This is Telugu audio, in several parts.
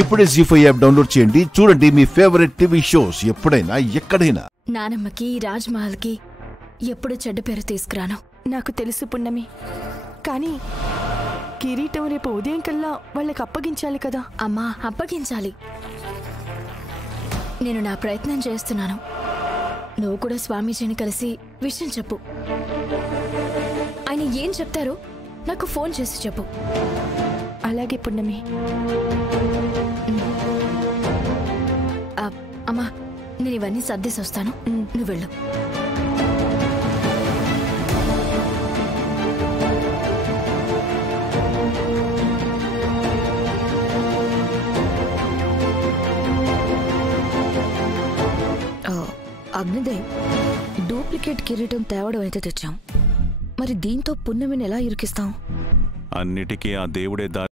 ఇప్పుడే జీ5 యాప్ డౌన్లోడ్ చేయండి. చూడండి మీ ఫేవరెట్ టీవీ షోస్ ఎప్పుడైనా ఎక్కడైనా. నానమ్మకి రాజ్మహల్ కి ఎప్పుడు చెడ్డ పేరు తీసుకురాను. నాకు తెలుసు పున్నమి, కానీ కిరీటం రేపు ఉదయం కల్లా వాళ్ళకి అప్పగించాలి కదా. అమ్మా, అప్పగించాలి. నేను నా ప్రయత్నం చేస్తున్నాను. నువ్వు కూడా స్వామీజీని కలిసి విషయం చెప్పు. ఆయన ఏం చెప్తారో నాకు ఫోన్ చేసి చెప్పు. అలాగే పున్నమి. అమ్మా, నేను ఇవన్నీ సర్దేసి వస్తాను. నువ్వు వెళ్ళు. అగ్నిదేవ్, డూప్లికేట్ కిరీటం తేవడం అయితే తెచ్చాం. మరి దీంతో పున్నమిని ఎలా ఇరికిస్తాం? అన్నిటికీ ఆ దేవుడే దారి.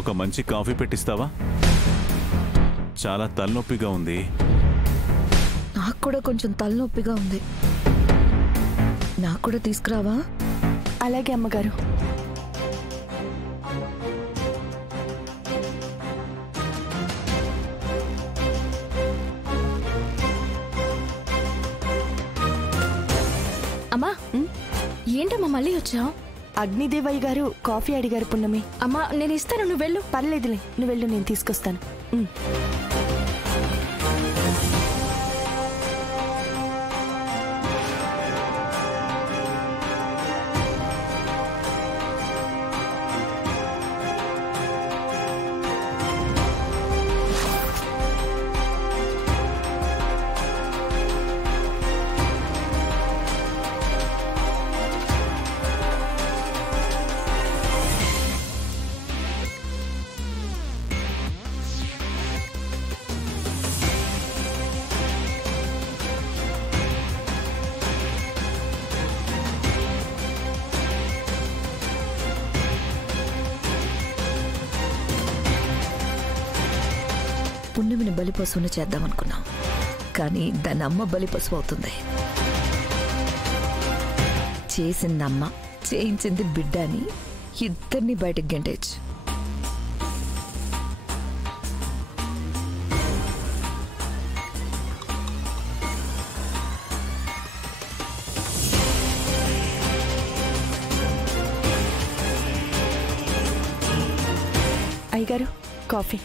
ఒక మంచి కాఫీ పెట్టిస్తావా? చాలా తలనొప్పిగా ఉంది. నాకు కూడా కొంచెం తలనొప్పిగా ఉంది. నాకు కూడా తీసుకురావా? అలాగే అమ్మగారు. అమ్మా, ఏంటమ్మా మళ్ళీ వచ్చావు? అగ్నిదేవయ్య గారు కాఫీ అడిగారు పున్నమి. అమ్మా, నేను ఇస్తాను, నువ్వు వెళ్ళు. పర్లేదులే, నువ్వు వెళ్ళు, నేను తీసుకొస్తాను. పున్నమిని బలిపశువుని చేద్దామనుకున్నాం, కానీ దాని అమ్మ బలిపశువు అవుతుంది. చేసిందమ్మ, చేయించింది బిడ్డ అని ఇద్దరిని బయటకు గెంటేచ్చు. అయ్యగారు, కాఫీ.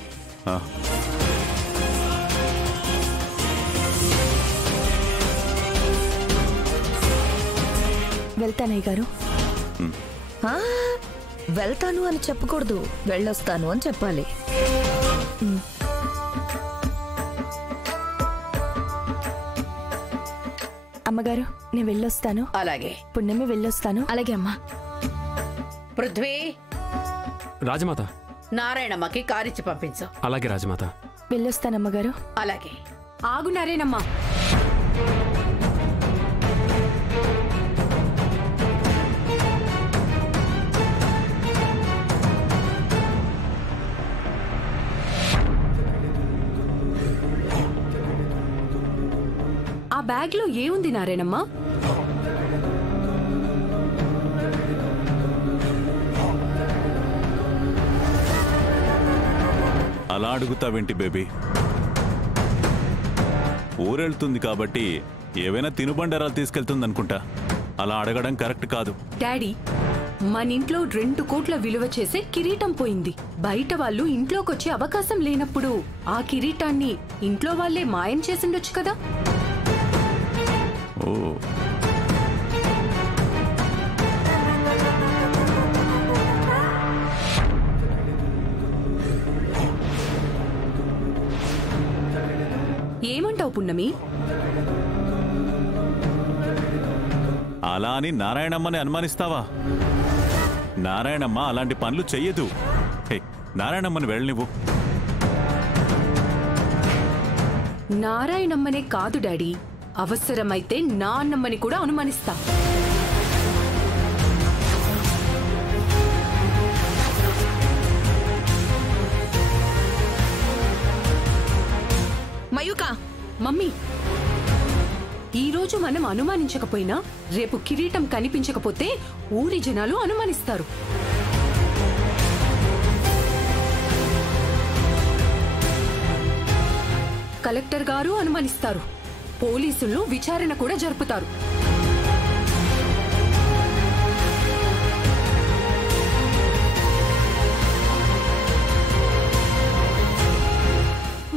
వెళ్తానయ్య గారు. వెళ్తాను అని చెప్పకూడదు, వెళ్ళొస్తాను అని చెప్పాలి. అమ్మగారు, నేను వెళ్ళొస్తాను. అలాగే. పున్నమి వెళ్ళొస్తాను. అలాగే అమ్మా. పృథ్వీ, రాజమాత, నారాయణమ్మకి కారిచ్చి పంపించు. అలాగే రాజమాత. వెళ్ళొస్తానమ్మగారు. అలాగే. ఆగు నరేనమ్మా. ఆ బ్యాగ్లో ఏముంది నారాయణమ్మ? అలా అడుగుతావేంటి బేబీ? ఊరెళ్తుంది కాబట్టి ఏవైనా తినుబండారాలు తీసుకెళ్తుందనుకుంటా. అలా అడగడం కరెక్ట్ కాదు. డాడీ, మన ఇంట్లో 2 కోట్ల విలువ చేసే కిరీటం పోయింది. బయట వాళ్ళు ఇంట్లోకొచ్చే అవకాశం లేనప్పుడు ఆ కిరీటాన్ని ఇంట్లో వాళ్ళే మాయం చేసిండొచ్చు కదా. ఓ, ఏమంటావు పున్నమి? అలా అని నారాయణమ్మని అనుమానిస్తావా? నారాయణమ్మ అలాంటి పనులు చెయ్యదు. హే, నారాయణమ్మని వెళ్ళనివ్వు. నారాయణమ్మనే కాదు డాడీ, అవసరమైతే నాన్నమ్మని కూడా అనుమానిస్తా. మయూక, మమ్మీ, ఈరోజు మనం అనుమానించకపోయినా రేపు కిరీటం కనిపించకపోతే ఊరి జనాలు అనుమానిస్తారు. కలెక్టర్ గారు అనుమానిస్తారు. పోలీసులు విచారణ కూడా జరుపుతారు.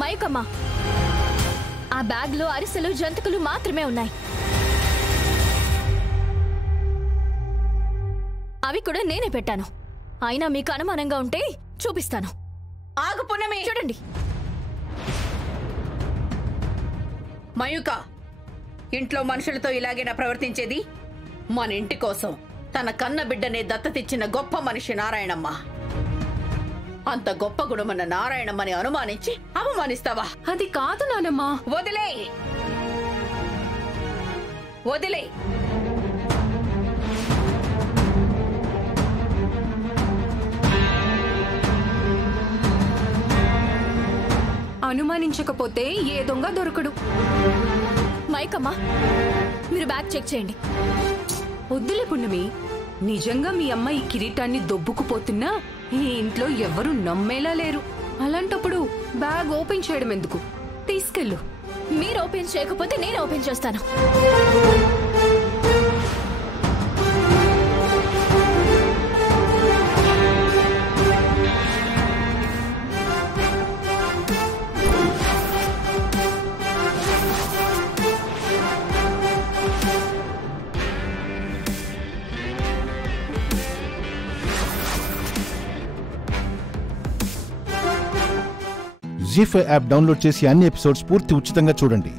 మయూకమ్మ, ఆ బ్యాగ్లో అరిసెలు జంతికలు మాత్రమే ఉన్నాయి. అవి కూడా నేనే పెట్టాను. అయినా మీకు అనుమానంగా ఉంటే చూపిస్తాను. ఆగు పున్నమి. చూడండి. మయూక, ఇంట్లో మనుషులతో ఇలాగేనా ప్రవర్తించేది? మన ఇంటి కోసం తన కన్న బిడ్డనే దత్తతిచ్చిన గొప్ప మనిషి నారాయణమ్మ. అంత గొప్ప గుణమన్న నారాయణమ్మని అనుమానించి అవమానిస్తావా? అది కాదు నానమ్మా. వదిలే వదిలే. అనుమానించకపోతే ఏ దొంగ దొరకడు. మైకమ్మ, మీరు బ్యాగ్ చెక్ చేయండి. వద్దులే పున్నమి, నిజంగా మీ అమ్మ ఈ కిరీటాన్ని దొబ్బుకుపోతున్నా ఈ ఇంట్లో ఎవ్వరూ నమ్మేలా లేరు. అలాంటప్పుడు బ్యాగ్ ఓపెన్ చేయడం ఎందుకు? తీసుకెళ్ళు. మీరు ఓపెన్ చేయకపోతే నేను ఓపెన్ చేస్తాను. జీ5 యాప్ డౌన్లోడ్ చేసి అన్ని ఎపిసోడ్స్ పూర్తి ఉచితంగా చూడండి.